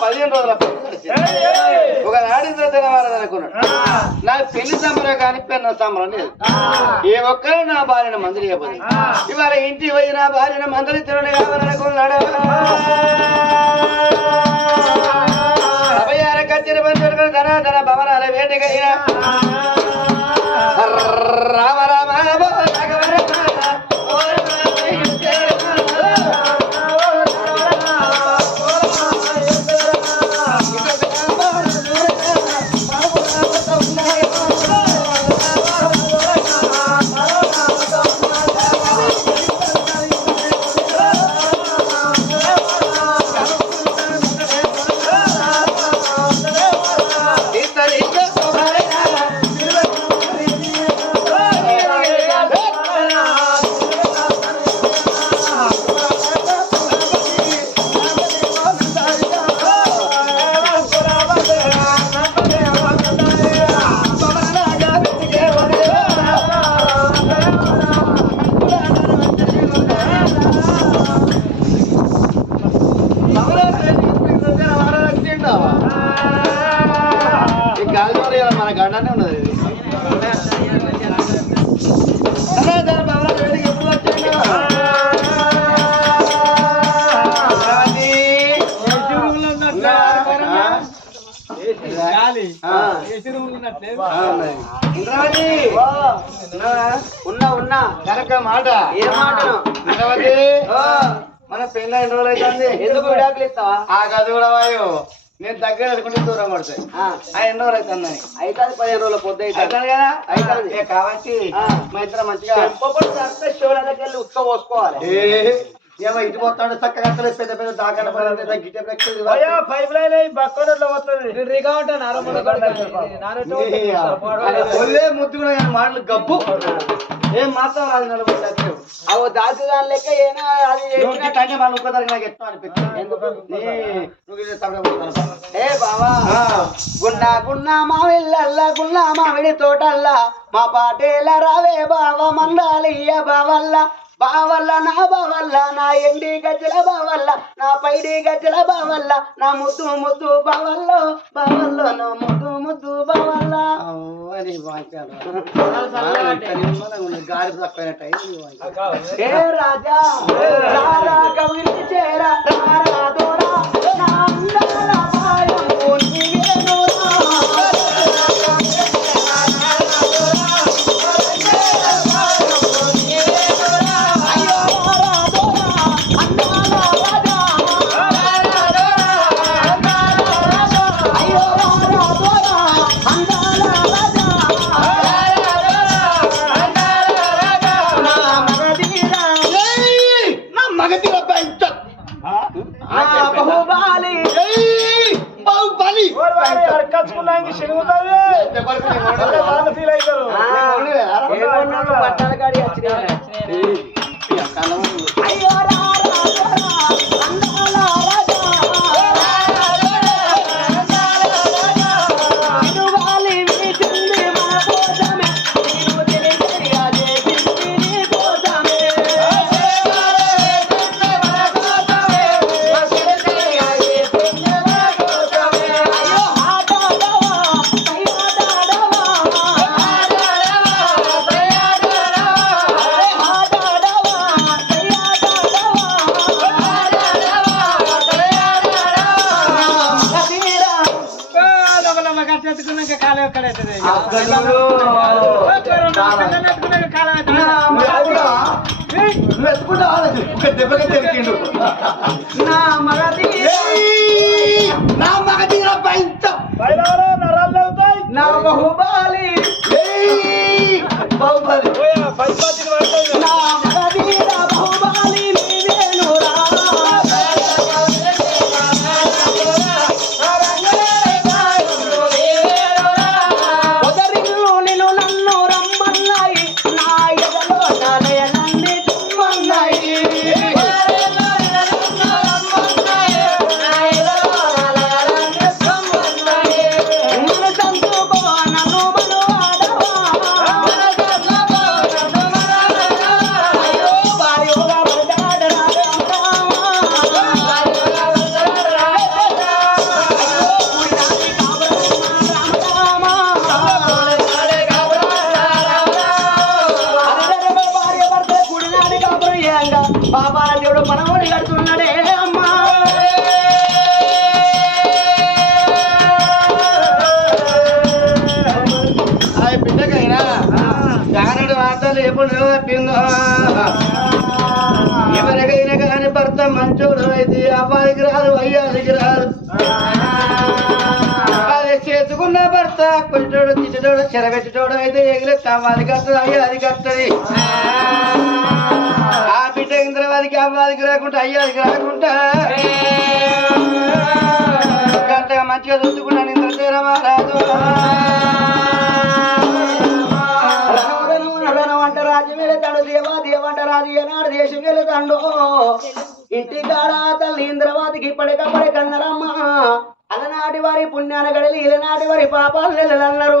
పదిహేను రోజుల ఒక అనుకున్నాడు పెళ్ళి సంబరం కానీ పెన్న సంబరం లేదు. ఏ ఒక్కరు నా భార్యను మందులు చెప్పదు ఇవాళ ఇంటికి పోయి నా భార్యను మందులు తిరగని కావాలనుకున్నాడు. అభయార కచ్చిన పంచుకొని ధన ధన భవనాల రామ రామ మాట? ఏ మాటను ఇంద్రావతి మన పెళ్ళ ఎన్ని రోజులు అవుతుంది? ఎందుకు విడాకులు ఇస్తావా? ఆ గది కూడా వాయు. నేను దగ్గర అనుకుంటే దూరం పడతాయి ఆ, ఎన్ని రోజులు అవుతున్నాయి అయితే పదిహేను రోజుల పొద్దు అయితే అవుతుంది కదా? అవుతుంది. ఏ కాబట్టి. మా ఇద్దరం మంచిగా శివుల దగ్గర ఉత్సవ పోసుకోవాలి. ఏమో ఇటు పోతాడు చక్కగా అసలు పెద్ద పెద్ద దాకా పైప్ లైన్ వస్తుంది ఒళ్ళే ముద్దు కూడా మాటలు గబ్బు. ఏం మాత్రం రాదు సత్యం అవు దాచి దాని లెక్క ఏనా అది అంటే మనం నాకు ఎట్లా అనిపిస్తుంది? ఎందుకు? ఏ బావా. గుండా గుండా మావిళ్ళల్లా గుండా మామిడి తోటల్లా. మా పాటేల రావే బావ మందాలియ్య బావల్ల. బావల్ల నా బావల్ల నా ఎండి గజ్జల బావల్ల నా పైడి గజ్జల బావల్ల నా ముద్దు ముద్దు బావల్లో బావల్లో నా ముద్దు ముద్దు బావల్ల. అని వాంఛ. ఏ రాజా বাহুবালি। বাহুবালি। আর কাজ কোলাঙ্গি সেগুলো তারে ভালো ফিল আই করো। আর গাড়ি আছে রে। আইয়া నా మగధీ తిట్టోడు అయితే ఎగిలేస్తాం అది కట్టదు అది కత్తది ఆ బిడ్డ ఇంద్రవాదికి అవ్వాదికి రాకుండా అయ్యాదికి రాకుండా గంటగా మంచిగా చూసుకున్నాను ఇంద్ర తీరమారాదు అంట రాజ్యం వెళతాడు. దేవా దేవంట రాజు ఏనాడు దేశం వెళతాడు? ఇంటి కాడ తల్లి ఇంద్రవాదికి ఇప్పటికప్పటి కన్నరమ్మ అలనాటి వారి పుణ్యాన గడలి ఇలనాటి వారి పాపాలు నెలలన్నారు.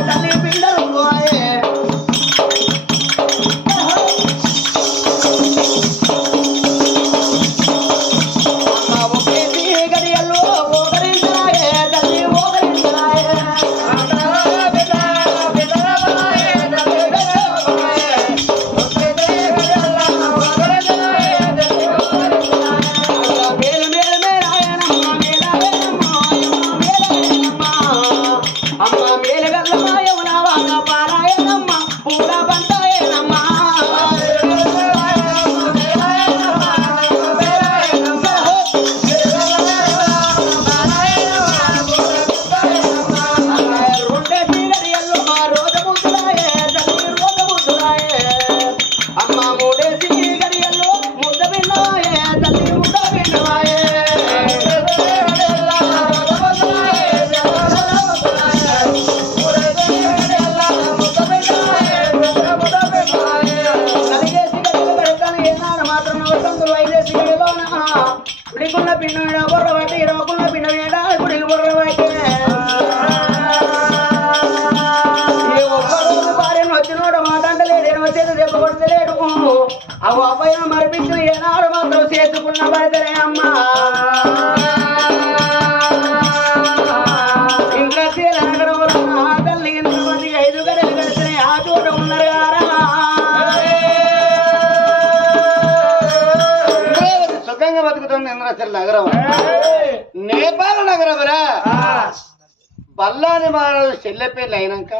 ఇంద్రాచల్ నగరం నేపాల నగరమురా? బల్లాని మహారాజు చెల్లెపేర్లు అయినాక.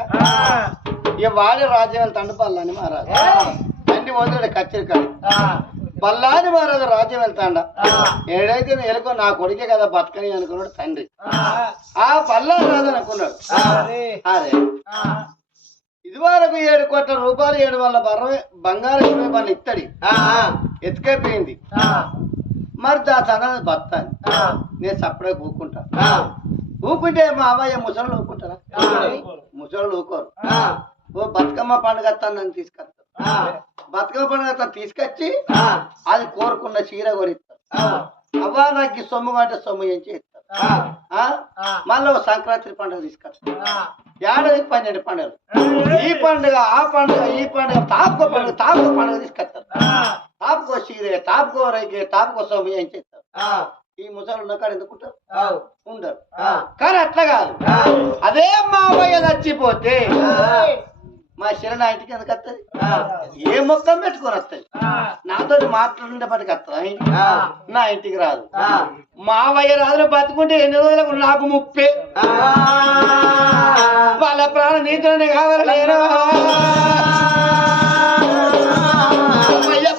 ఇక వాడి రాజ్యం వెళ్తాడు బల్లాని మహారాజు తండ్రి వదిలేడు కచ్చిరికాడు బల్లాని మహారాజు రాజ్యం వెళ్తాండ ఏడైతే ఎలుకో నా కొడుకే కదా బతకని అనుకున్నాడు తండ్రి. ఆ. బల్లాని రాజు అనుకున్నాడు. అదే ఇదివరకు ఏడు కోట్ల రూపాయలు ఏడు వాళ్ళ బర్ర బంగారం ఇరవై ఇత్తడి. ఎత్తుకైపోయింది. మరి దా చదవని బతాను నేను సప్పుడే ఊకుంటా ఊకుంటే మా అవ్వయ్య ముసలు ఊకుంటారా ముసలు ఊకోరు ఓ బతుకమ్మ పండుగ నన్ను తీసుకొస్తారు బతుకమ్మ పండుగ తీసుకొచ్చి అది కోరుకున్న చీర కొనిస్తారు. అవ్వ నాకు సొమ్ము అంటే సొమ్ము ఏం చేస్తారు? మళ్ళీ ఓ సంక్రాంతి పండుగ తీసుకొస్తారు ఏడాది పన్నెండు పండుగలు. ఈ పండుగ ఆ పండుగ ఈ పండుగ తాపుకో పండుగ తాపుకో పండుగ తీసుకొస్తారు తాపుకో చీరే తాపుకో రైకే తాపుకో సొమ్ము ఏం చేస్తారు ఈ ముసలు ఉన్న కాడ ఎందుకుంటారు ఉండరు. కానీ అట్లా కాదు. అదే మావయ్య చచ్చిపోతే మా శరణ ఇంటికి ఎందుకు వస్తుంది ఏ మొక్కం పెట్టుకొని వస్తుంది నాతో మాట్లాడేపటికి వస్తుంది నా ఇంటికి రాదు. మావయ్య రాజులు బతుకుంటే ఎన్ని రోజులకు నాకు ముప్పే? వాళ్ళ ప్రాణ నీతులని కావాలి నేను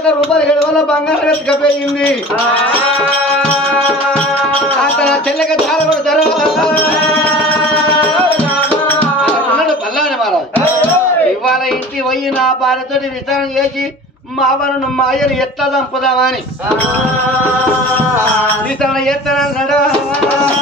కోట్ల రూపాయలు ఏడు వందల బంగారం ఎత్తుకపోయింది అతను చెల్లెక చాలా కూడా ధర పల్లాని మహారాజు. ఇవాళ ఇంటి పోయి నా భార్యతో విచారణ చేసి మావను మాయను ఎట్లా చంపుదామని విచారణ ఎత్తనన్నాడు అనడని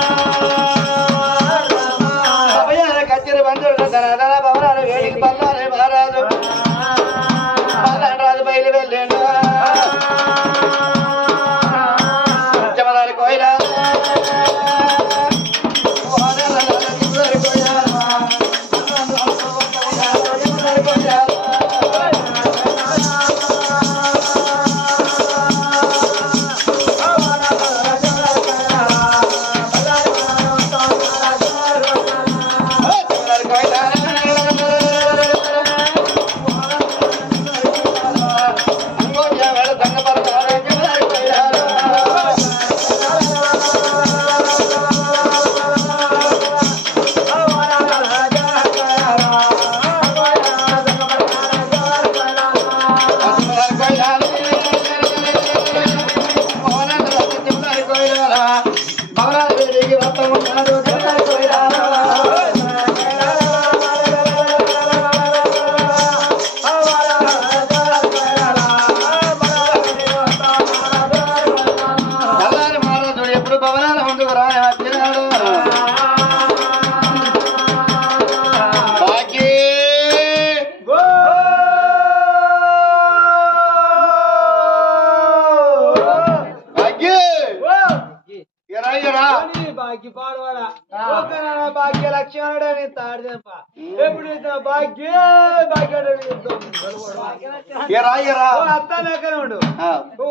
ఇక రా ఇక రా అత్త లెక్కన ఉండు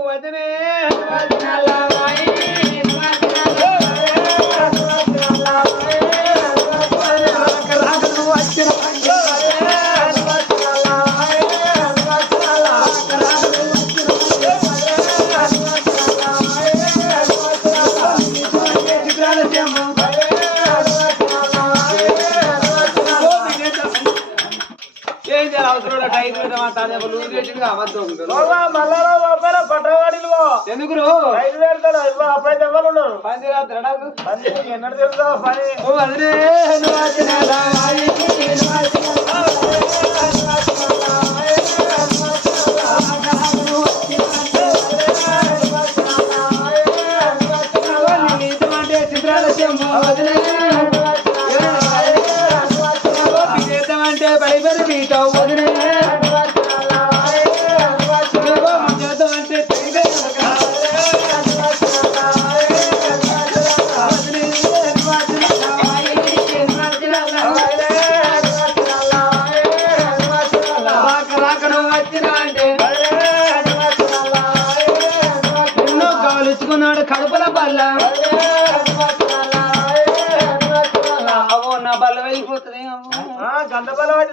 వదినే. పట్టవాడిలు ఎందుకు రో? ఐదు వేలు అప్పుడైతే ఎవరు ఉన్నారు పంది రాత్రి. పని ఎన్నడు తెలుసా పని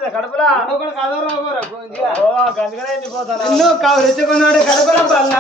పట్టింది కడుపులా? ఓ గంటగానే ఎండిపోతాను. ఎన్నో కావలించుకున్నాడు కడుపుల బల్ల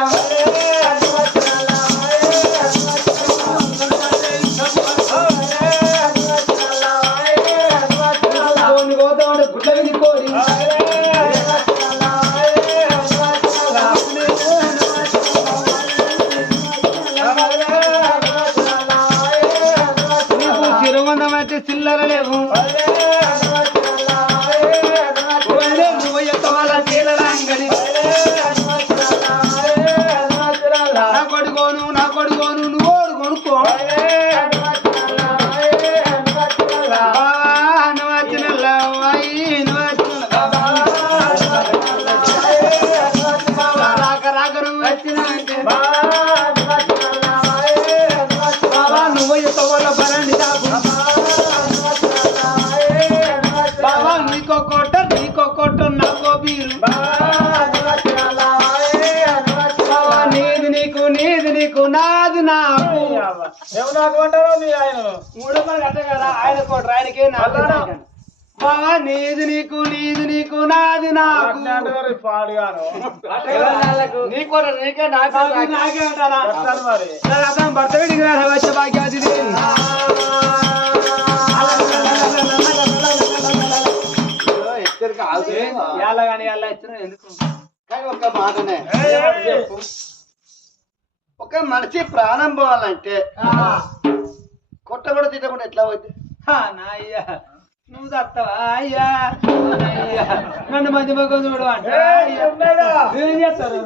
నీది నీకు? నాది నాకు ఏమో నాకు అంటారు మీ ఆయన? మూడో పని కట్ట కదా? ఆయన కోట ఆయనకే నాకు అల్లానా? బావా నీది నీకు నీది నీకు నాది నాకు. అంటారు పాడుగాను నీ కోట నీకే నాకు నాకు నాకే అంటారా వస్తాను మరి. అతను భర్త వీడికి వచ్చే భాగ్యాది హెచ్చరిక ఆగుతుందా? ఎలా కానీ ఎలా ఇచ్చిన ఎందుకు? కానీ ఒక మాటనే. చెప్పు. ఒక మనిషి ప్రాణం పోవాలంటే కొట్ట కూడా తిట్టకుండా ఎట్లా అయ్యా నువ్వు తత్తవా అయ్యా? అయ్యా నన్ను మొక్క చూడు అంటే. ఏం చేస్తారు.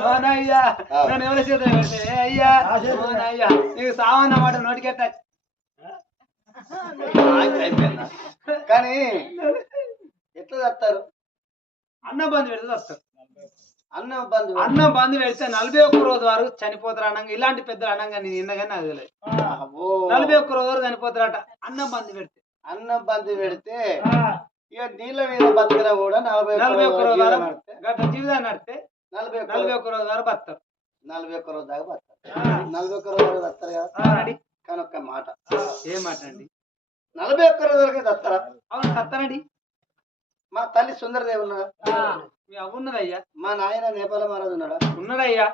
అవునయ్యా నన్ను ఎవరి అయ్యా. అవునయ్యా నీకు సావన్నమాట నోటికెత్తా. కానీ ఎట్లా చేస్తారు? అన్నం బంధు పెడితే వస్తారు అన్నం బంధు అన్నం బంధు పెడితే నలభై ఒక్క రోజు వరకు చనిపోతారు అనంగా. ఇలాంటి పెద్ద అనంగా నేను నిన్నగానే నాకు తెలియదు. నలభై ఒక్క రోజు వరకు చనిపోతారట. అన్నం బంధు పెడితే. అన్నం బంధు పెడితే ఇక నీళ్ళ మీద బతికినా కూడా నలభై నలభై ఒక్క రోజు వరకు నడితే గట్ల జీవితాన్ని నడితే నలభై నలభై ఒక్క రోజు వరకు బతారు నలభై ఒక్క రోజు దాకా బతారు నలభై ఒక్క రోజు వరకు వస్తారు కదా. కానీ ఒక్క మాట. ఏం మాట అండి? నలభై ఒక్క రోజు వరకు వస్తారా అవును సత్తానండి మా తల్లి సుందరదేవి ఉన్నాడా మీ అవ్వ ఉన్నదయ్యా? మా నాయన నేపాల మహారాజు ఉన్నాడా? ఉన్నదయ్యా?